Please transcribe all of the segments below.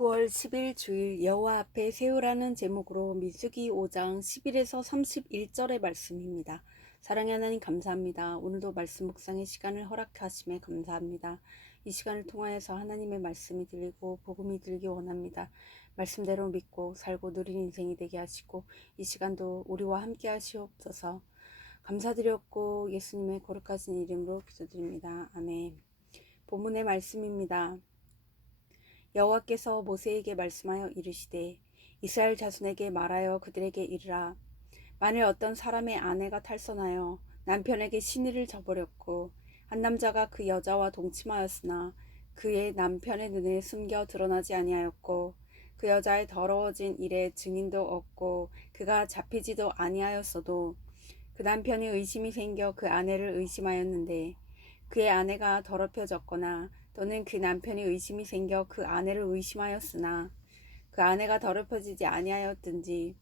9월 10일 주일 여호와 앞에 세우라는 제목으로 민수기 5장 11에서 31절의 말씀입니다. 사랑의 하나님 감사합니다. 오늘도 말씀 묵상의 시간을 허락하심에 감사합니다. 이 시간을 통하여서 하나님의 말씀이 들리고 복음이 들기 원합니다. 말씀대로 믿고 살고 누린 인생이 되게 하시고 이 시간도 우리와 함께 하시옵소서. 감사드렸고 예수님의 거룩하신 이름으로 기도드립니다. 아멘. 본문의 말씀입니다. 여호와께서 모세에게 말씀하여 이르시되 이스라엘 자손에게 말하여 그들에게 이르라. 만일 어떤 사람의 아내가 탈선하여 남편에게 시내를 저버렸고 한 남자가 그 여자와 동침하였으나 그의 남편의 눈에 숨겨 드러나지 아니하였고 그 여자의 더러워진 일에 증인도 없고 그가 잡히지도 아니하였어도 그 남편이 의심이 생겨 그 아내를 의심하였는데 그의 아내가 더럽혀졌거나 또는 그 남편이 의심이 생겨 그 아내를 의심하였으나 그 아내가 더럽혀지지 아니하였든지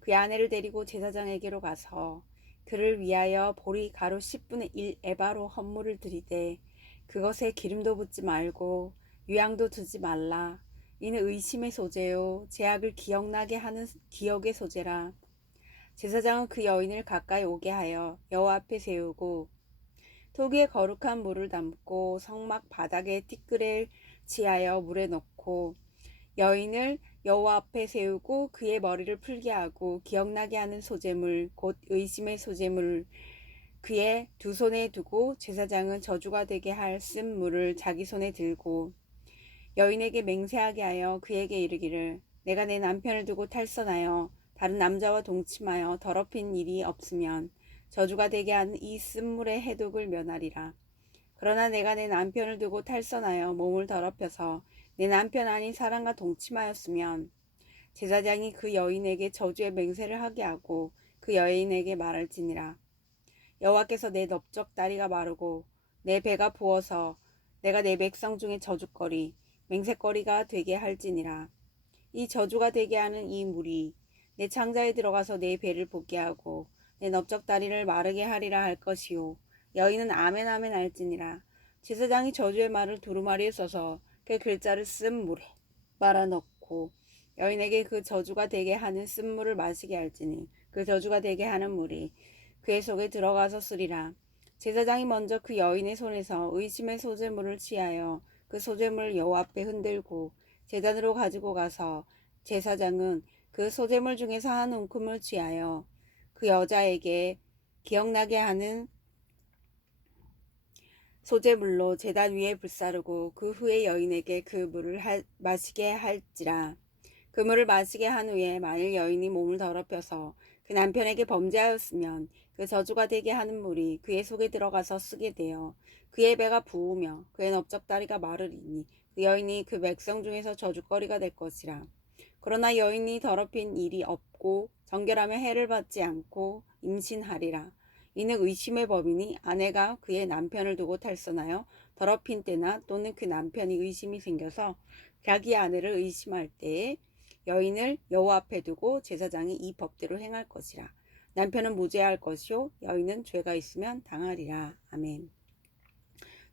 그의 아내를 데리고 제사장에게로 가서 그를 위하여 보리 가루 10분의 1 에바로 헌물을 드리되 그것에 기름도 붓지 말고 유향도 두지 말라. 이는 의심의 소재요 죄악을 기억나게 하는 기억의 소재라. 제사장은 그 여인을 가까이 오게 하여 여호와 앞에 세우고 토기에 거룩한 물을 담고 성막 바닥에 티끌을 지하여 물에 넣고 여인을 여호와 앞에 세우고 그의 머리를 풀게 하고 기억나게 하는 소재물 곧 의심의 소재물 그의 두 손에 두고 제사장은 저주가 되게 할 쓴 물을 자기 손에 들고 여인에게 맹세하게 하여 그에게 이르기를 내가 내 남편을 두고 탈선하여 다른 남자와 동침하여 더럽힌 일이 없으면 저주가 되게 하는 이 쓴물의 해독을 면하리라. 그러나 내가 내 남편을 두고 탈선하여 몸을 더럽혀서 내 남편 아닌 사람과 동침하였으면 제사장이 그 여인에게 저주의 맹세를 하게 하고 그 여인에게 말할지니라. 여호와께서 내 넓적 다리가 마르고 내 배가 부어서 내가 내 백성 중에 저주거리 맹세거리가 되게 할지니라. 이 저주가 되게 하는 이 물이 내 창자에 들어가서 내 배를 붓게 하고 내 넓적 다리를 마르게 하리라 할 것이요 여인은 아멘 아멘 할지니라. 제사장이 저주의 말을 두루마리에 써서 그 글자를 쓴 물에 말아 넣고 여인에게 그 저주가 되게 하는 쓴 물을 마시게 할지니 그 저주가 되게 하는 물이 그의 속에 들어가서 쓰리라. 제사장이 먼저 그 여인의 손에서 의심의 소재물을 취하여 그 소재물을 여호와 앞에 흔들고 제단으로 가지고 가서 제사장은 그 소재물 중에서 한 움큼을 취하여 그 여자에게 기억나게 하는 소재물로 제단 위에 불사르고 그 후에 여인에게 그 물을 마시게 할지라. 그 물을 마시게 한 후에 만일 여인이 몸을 더럽혀서 그 남편에게 범죄하였으면 그 저주가 되게 하는 물이 그의 속에 들어가서 쓰게 되어 그의 배가 부으며 그의 넓적다리가 마르리니 그 여인이 그 백성 중에서 저주거리가 될 것이라. 그러나 여인이 더럽힌 일이 없고 정결하며 해를 받지 않고 임신하리라. 이는 의심의 법이니 아내가 그의 남편을 두고 탈선하여 더럽힌 때나 또는 그 남편이 의심이 생겨서 자기 아내를 의심할 때에 여인을 여호와 앞에 두고 제사장이 이 법대로 행할 것이라. 남편은 무죄할 것이요 여인은 죄가 있으면 당하리라. 아멘.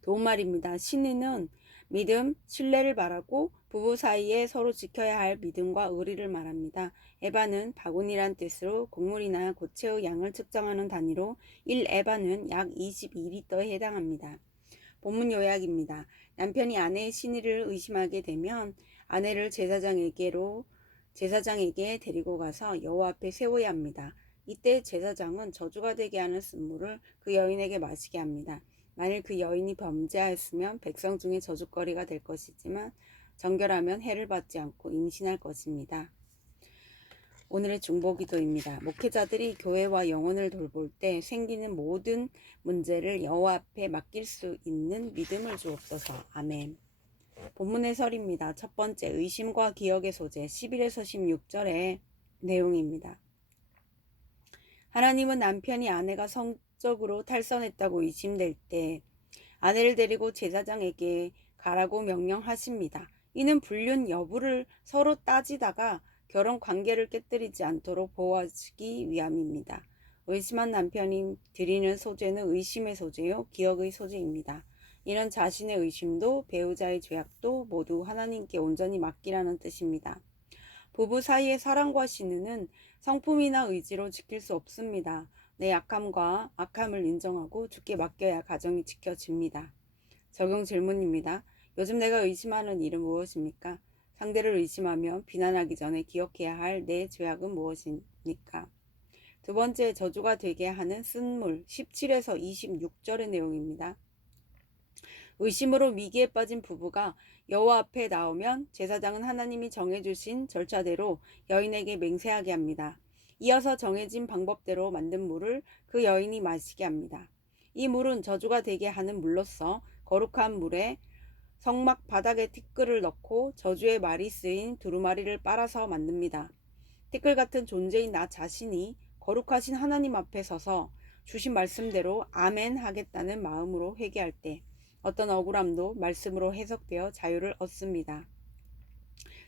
도움말입니다. 신의는 믿음, 신뢰를 말하고 부부 사이에 서로 지켜야 할 믿음과 의리를 말합니다. 에바는 바구니란 뜻으로 곡물이나 고체의 양을 측정하는 단위로 1에바는 약 22리터에 해당합니다. 본문 요약입니다. 남편이 아내의 신의를 의심하게 되면 아내를 제사장에게 데리고 가서 여호와 앞에 세워야 합니다. 이때 제사장은 저주가 되게 하는 쓴물을 그 여인에게 마시게 합니다. 만일 그 여인이 범죄하였으면 백성 중에 저주거리가 될 것이지만 정결하면 해를 받지 않고 임신할 것입니다. 오늘의 중보기도입니다. 목회자들이 교회와 영혼을 돌볼 때 생기는 모든 문제를 여호와 앞에 맡길 수 있는 믿음을 주옵소서. 아멘. 본문의 설입니다. 첫 번째, 의심과 기억의 소재 11에서 16절의 내용입니다. 하나님은 남편이 아내가 성적으로 탈선했다고 의심될 때 아내를 데리고 제사장에게 가라고 명령하십니다. 이는 불륜 여부를 서로 따지다가 결혼 관계를 깨뜨리지 않도록 보호하기 위함입니다. 의심한 남편이 드리는 소재는 의심의 소재요 기억의 소재입니다. 이는 자신의 의심도 배우자의 죄악도 모두 하나님께 온전히 맡기라는 뜻입니다. 부부 사이의 사랑과 신뢰는 성품이나 의지로 지킬 수 없습니다. 내 약함과 악함을 인정하고 주께 맡겨야 가정이 지켜집니다. 적용 질문입니다. 요즘 내가 의심하는 일은 무엇입니까? 상대를 의심하며 비난하기 전에 기억해야 할 내 죄악은 무엇입니까? 두 번째, 저주가 되게 하는 쓴물 17에서 26절의 내용입니다. 의심으로 위기에 빠진 부부가 여호와 앞에 나오면 제사장은 하나님이 정해주신 절차대로 여인에게 맹세하게 합니다. 이어서 정해진 방법대로 만든 물을 그 여인이 마시게 합니다. 이 물은 저주가 되게 하는 물로서 거룩한 물에 성막 바닥에 티끌을 넣고 저주의 말이 쓰인 두루마리를 빨아서 만듭니다. 티끌 같은 존재인 나 자신이 거룩하신 하나님 앞에 서서 주신 말씀대로 아멘 하겠다는 마음으로 회개할 때 어떤 억울함도 말씀으로 해석되어 자유를 얻습니다.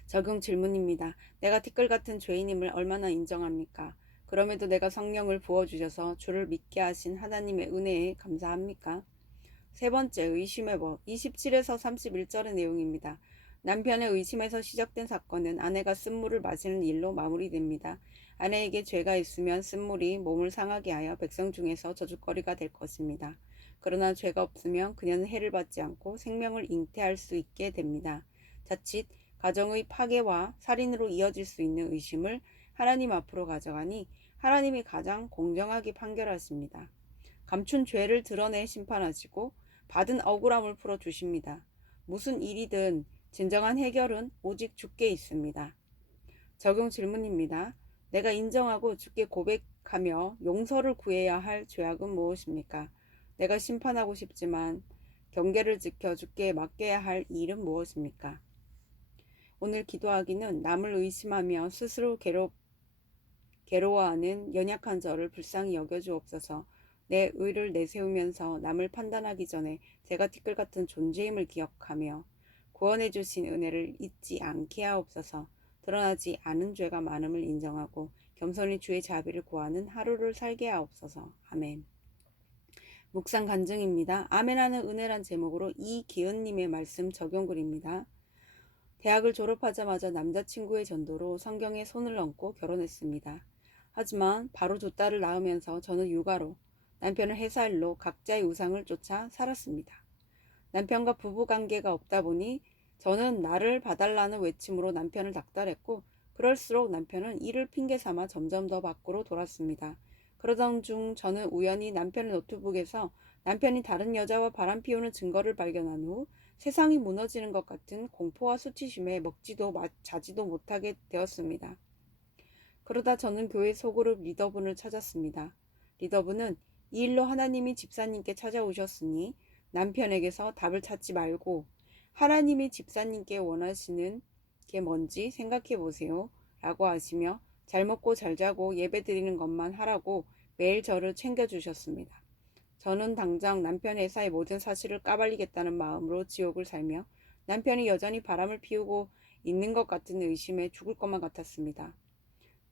적용 질문입니다. 내가 티끌 같은 죄인임을 얼마나 인정합니까? 그럼에도 내가 성령을 부어주셔서 주를 믿게 하신 하나님의 은혜에 감사합니까? 세 번째, 의심의 법 27에서 31절의 내용입니다. 남편의 의심에서 시작된 사건은 아내가 쓴물을 마시는 일로 마무리됩니다. 아내에게 죄가 있으면 쓴물이 몸을 상하게 하여 백성 중에서 저주거리가 될 것입니다. 그러나 죄가 없으면 그녀는 해를 받지 않고 생명을 잉태할 수 있게 됩니다. 자칫 가정의 파괴와 살인으로 이어질 수 있는 의심을 하나님 앞으로 가져가니 하나님이 가장 공정하게 판결하십니다. 감춘 죄를 드러내 심판하시고 받은 억울함을 풀어주십니다. 무슨 일이든 진정한 해결은 오직 주께 있습니다. 적용 질문입니다. 내가 인정하고 주께 고백하며 용서를 구해야 할 죄악은 무엇입니까? 내가 심판하고 싶지만 경계를 지켜 주께 맡겨야 할 일은 무엇입니까? 오늘 기도하기는 남을 의심하며 스스로 괴로워하는 연약한 저를 불쌍히 여겨주옵소서. 내 의를 내세우면서 남을 판단하기 전에 제가 티끌 같은 존재임을 기억하며 구원해 주신 은혜를 잊지 않게 하옵소서. 드러나지 않은 죄가 많음을 인정하고 겸손히 주의 자비를 구하는 하루를 살게 하옵소서. 아멘. 묵상 간증입니다. 아멘하는 은혜란 제목으로 이기은님의 말씀 적용글입니다. 대학을 졸업하자마자 남자친구의 전도로 성경에 손을 얹고 결혼했습니다. 하지만 바로 두 딸을 낳으면서 저는 육아로 남편은 회사 일로 각자의 우상을 쫓아 살았습니다. 남편과 부부관계가 없다 보니 저는 나를 봐달라는 외침으로 남편을 닥달했고 그럴수록 남편은 이를 핑계 삼아 점점 더 밖으로 돌았습니다. 그러던 중 저는 우연히 남편의 노트북에서 남편이 다른 여자와 바람 피우는 증거를 발견한 후 세상이 무너지는 것 같은 공포와 수치심에 먹지도 자지도 못하게 되었습니다. 그러다 저는 교회 소그룹 리더분을 찾았습니다. 리더분은 이 일로 하나님이 집사님께 찾아오셨으니 남편에게서 답을 찾지 말고 하나님이 집사님께 원하시는 게 뭔지 생각해 보세요 라고 하시며 잘 먹고 잘 자고 예배 드리는 것만 하라고 매일 저를 챙겨주셨습니다. 저는 당장 남편 회사의 모든 사실을 까발리겠다는 마음으로 지옥을 살며 남편이 여전히 바람을 피우고 있는 것 같은 의심에 죽을 것만 같았습니다.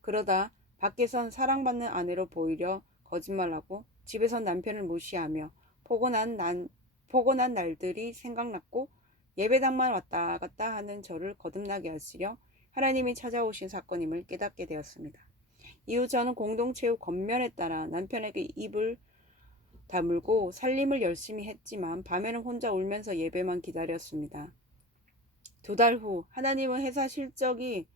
그러다 밖에선 사랑받는 아내로 보이려 거짓말하고 집에선 남편을 무시하며 포근한 날들이 생각났고 예배당만 왔다 갔다 하는 저를 거듭나게 하시려 하나님이 찾아오신 사건임을 깨닫게 되었습니다. 이후 저는 공동체의 겉면에 따라 남편에게 입을 다물고 살림을 열심히 했지만 밤에는 혼자 울면서 예배만 기다렸습니다. 2달 후 하나님은 회사 실적이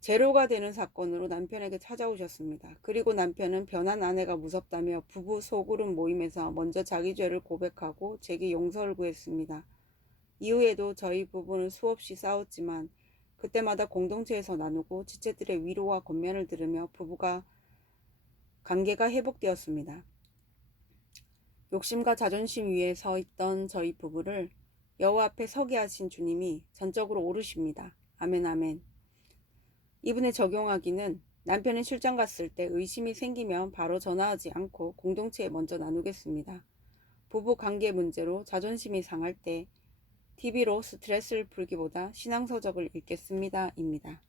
제로가 되는 사건으로 남편에게 찾아오셨습니다. 그리고 남편은 변한 아내가 무섭다며 부부 소그룹 모임에서 먼저 자기 죄를 고백하고 제게 용서를 구했습니다. 이후에도 저희 부부는 수없이 싸웠지만 그때마다 공동체에서 나누고 지체들의 위로와 권면을 들으며 부부가 관계가 회복되었습니다. 욕심과 자존심 위에 서 있던 저희 부부를 여호와 앞에 서게 하신 주님이 전적으로 오르십니다. 아멘 아멘. 이분에 적용하기는 남편이 출장 갔을 때 의심이 생기면 바로 전화하지 않고 공동체에 먼저 나누겠습니다. 부부 관계 문제로 자존심이 상할 때 TV로 스트레스를 풀기보다 신앙서적을 읽겠습니다. 입니다.